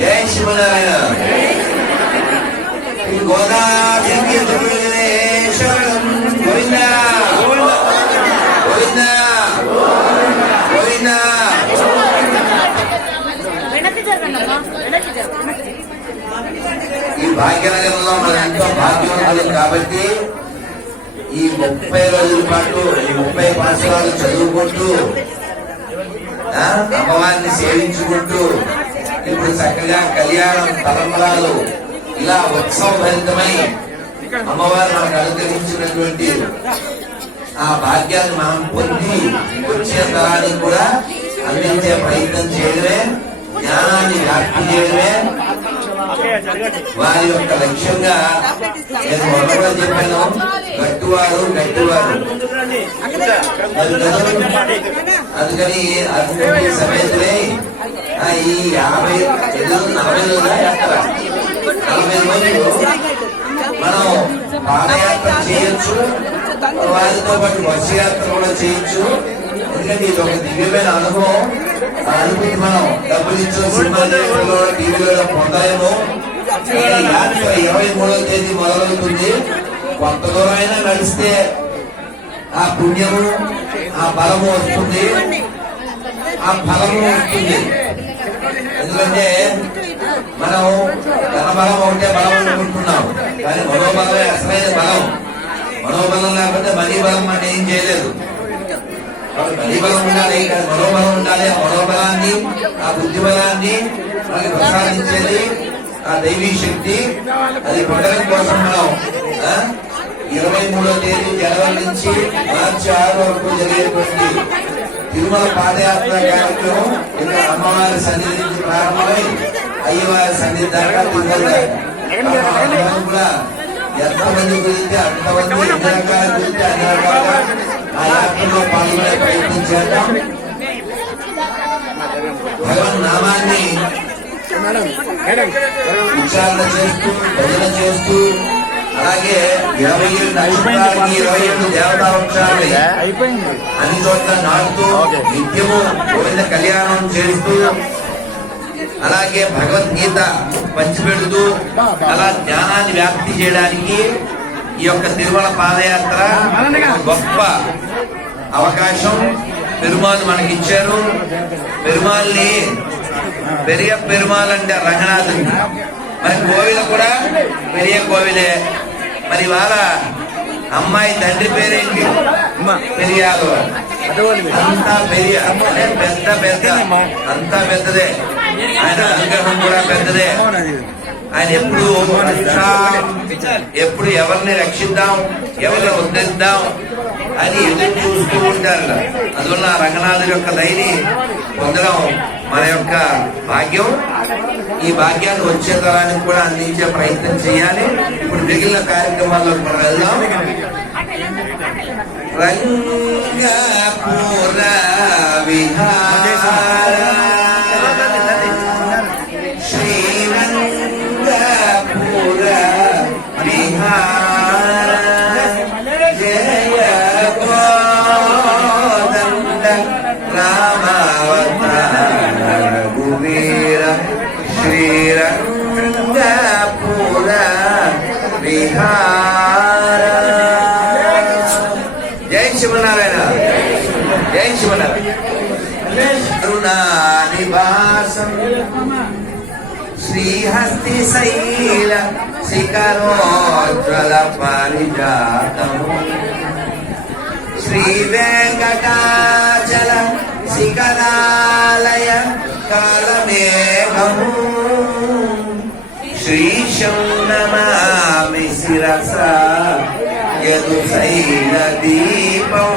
జై శివనారాయణ శ్రీ గోదాదేవి దుర్గే గోవింద గోవింద గోవింద వెనక్కి వెనక్కి జరగండి. భాగ్యనగరంలో మనం ఎంతో భాగ్యవంతులు కాబట్టి ఈ ముప్పై రోజుల పాటు ఈ ముప్పై సంవత్సరాలు చదువుకుంటూ అమ్మవారిని సేవించుకుంటూ ఇప్పుడు చక్కగా కళ్యాణం తలంబరాలు ఇలా ఉత్సవభరితమై అమ్మవారు మనకు అనుగ్రహించినటువంటి ఆ భాగ్యాన్ని మనం పొంది వచ్చే తరానికి కూడా అందించే ప్రయత్నం చేయడమే జ్ఞానాన్ని వ్యాప్తి చేయడమే వారి యొక్క లక్ష్యంగా నేను కూడా చెప్పాను. గట్టివారు గట్టివారు. అందుకని అటువంటి సమేతులే ఆ, ఈ యాభై ఐదు నలభై యాత్ర నలభై రోజులు మనం పాదయాత్ర చేయొచ్చు. వారితో పాటు బస్సు యాత్ర కూడా చేయొచ్చు. ఎందుకంటే ఇది ఒక దివ్యమైన అనుభవం. ఆ అనుభూతి మనం డబ్బులు ఇచ్చిన సినిమా టీవీలో పొందాయేమో. ఇరవై మూడవ తేదీ మొదలవుతుంది. కొంత దూరమైనా నడిస్తే ఆ పుణ్యము ఆ బలము వస్తుంది. ఆ ఫలము వస్తుంది. ఎందుకంటే మనం ధనబలం ఒకటే బలం అనుకుంటున్నాం. కానీ మనోబలమే అసలైన బలం. మనోబలం లేకపోతే మనీ బలం మనం ఏం చేయలేదు. కాబట్టి మనీ ఉండాలి మనోబలం ఉండాలి ఆ మనోబలాన్ని ఆ బుద్ధిబలాన్ని మనకి ప్రసాదించేది ఆ దైవీ శక్తి. అది పొందడం కోసం మనం ఇరవై మూడో తేదీ జనవరి నుంచి మార్చి ఆరు వరకు జరిగేటువంటి తిరుమల పాదయాత్ర కార్యక్రమం ఇక్కడ అమ్మవారి సన్నిధి నుంచి ప్రారంభమై అయ్యవారి సన్నిధి దాకా తిరుమల కూడా ఎంతమంది గురించి అంతమంది ఎన్ని రకాల గురించి అన్ని రకాల ఆ యాత్రలో పాల్గొనే ప్రయత్నం చేద్దాం. భగవన్ నామాన్ని విచారణ చేస్తూ భజన చేస్తూ అలాగే ఇరవై ఏడు నక్షత్రాలకి ఇరవై ఏడు దేవతా వృక్షాలని అన్ని చోట్ల నాటుతూ నిత్యము గోవింద కళ్యాణం చేస్తూ అలాగే భగవద్గీత పంచిపెడుతూ అలా జ్ఞానాన్ని వ్యాప్తి చేయడానికి ఈ యొక్క తిరుమల పాదయాత్ర గొప్ప అవకాశం. పెరుమాల్ మనకి ఇచ్చారు పెరుమాల్ని పెరియ పెరుమాల్ అంటే రంగనాథుని మరి కోవిల కూడా పెరియ కోవిలే. మరి వాళ్ళ అమ్మాయి తండ్రి పేరేంటి? పెరియాలు. అంతా పెరియ. అంటే పెద్ద పెద్ద. అంతా పెద్దదే. ఆయన అనుగ్రహం కూడా పెద్దదే. ఆయన ఎప్పుడు ఎప్పుడు ఎవరిని రక్షిద్దాం? ఎవరిని ఉద్ధరిద్దాం అని ఎదురు చూస్తూ ఉంటారు. అందువల్ల ఆ రంగనాథుడి యొక్క దయని పొందడం మన యొక్క భాగ్యం. ఈ భాగ్యాన్ని వచ్చే తరానికి కూడా అందించే ప్రయత్నం చేయాలి. ఇప్పుడు మిగిలిన కార్యక్రమాల్లో మనం వెళ్దాం. రంగపుర విహార జై శ్రీహస్తి శైల శిఖరోజ్వల పారిజాతము శ్రీ వెంకటాచల శిఖరాలయ కాలమేఘము. శ్రీశం నమామి శిరస యదు శైల దీపం.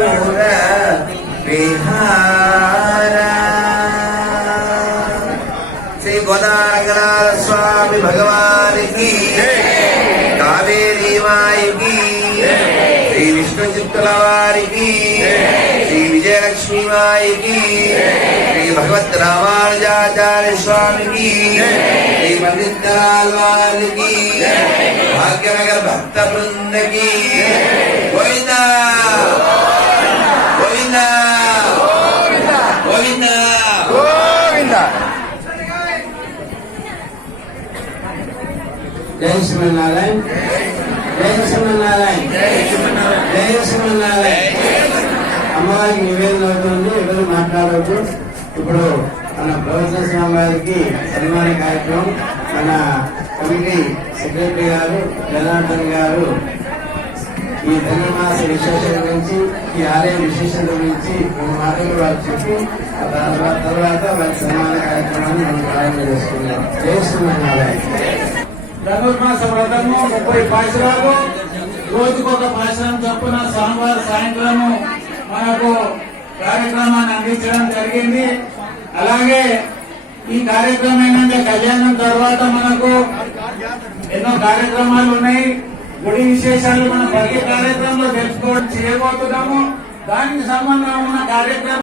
శ్రీ గోదారంగనాథ స్వామి భగవానికి కావేరీ మాయికి శ్రీ విష్ణు చిత్తుల వారికి శ్రీ విజయలక్ష్మి మాయికి శ్రీ భగవత్ రామానుజాచార్య స్వామికి శ్రీ పండితలాల్ వారికి భాగ్యనగర్ భక్త బృందకి గోవింద జై శ్రీమన్నారాయణ. జై శ్రీమన్నారాయణ. జై శ్రీమన్నారాయణ. అమ్మవారికి నివేదన అవుతుంది ఎవరు మాట్లాడవద్దు ఇప్పుడు మన ప్రభుత్వ స్వామి వారికి సన్మాన కార్యక్రమం మన కమిటీ సెక్రటరీ గారు జనార్దన్ గారు. ఈ ధనుర్మాస విశేషాల గురించి ఈ ఆలయ విశేషాల గురించి కొన్ని మాటలు వారు చెప్పి తర్వాత వారి సన్మాన కార్యక్రమాన్ని మనం ప్రారంభం చేసుకున్నాం జై శ్రీమన్నారాయణ. ధనుర్మాస వ్రతము ముప్పై పాశురాలు. రోజుకొక పాశురం చొప్పున సోమవారం సాయంత్రము మనకు కార్యక్రమాన్ని అందించడం జరిగింది. అలాగే ఈ కార్యక్రమం ఏంటంటే కళ్యాణం తర్వాత మనకు ఎన్నో కార్యక్రమాలు ఉన్నాయి. గుడి విశేషాలు మనం ప్రతి కార్యక్రమంలో తెలుసుకోవడం చేయబోతున్నాము. దానికి సంబంధం ఉన్న కార్యక్రమం